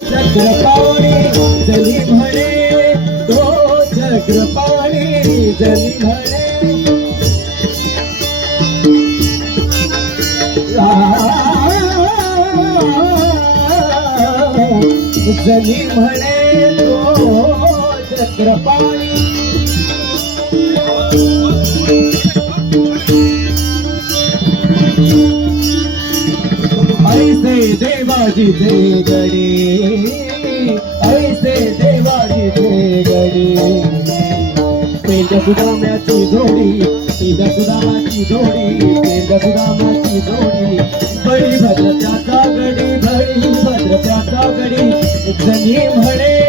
चक्रपाणी जली म्हणे तो चक्रपाणी जली म्हणे जली म्हणे तो चक्रपाणी ऐसे देवाजी दे गडी ऐसे देवाजी दे गडी पेंड सुदामाची जोडी पेंड सुदामाची जोडी पेंड सुदामाची जोडी बळी भद्र त्याचा गडी बळी भद्र त्याचा गडी जनी म्हणे